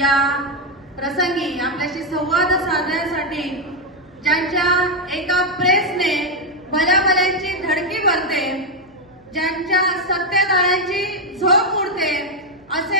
या प्रसंगी आपल्याशी संवाद साधण्यासाठी ज्यांच्या एका प्रेसने भल्याभल्यांची धडकी भरते ज्यांच्या सत्तेधाऱ्यांची झोप उडते असे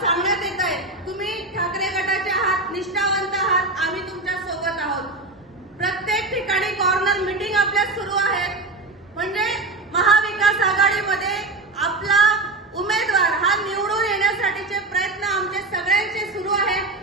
सांगण्यात येत आहे. तुम्ही ठाकरे गटाच्या आहात निष्ठावंत आहात आम्ही तुमच्यासोबत आहोत. प्रत्येक ठिकाणी कॉर्नर मिटिंग आपल्या सुरू आहेत. म्हणजे महाविकास आघाडीमध्ये आपला उमेदवार हा निवडून येण्यासाठीचे प्रयत्न आमचे सगळ्यांचे सुरू आहेत.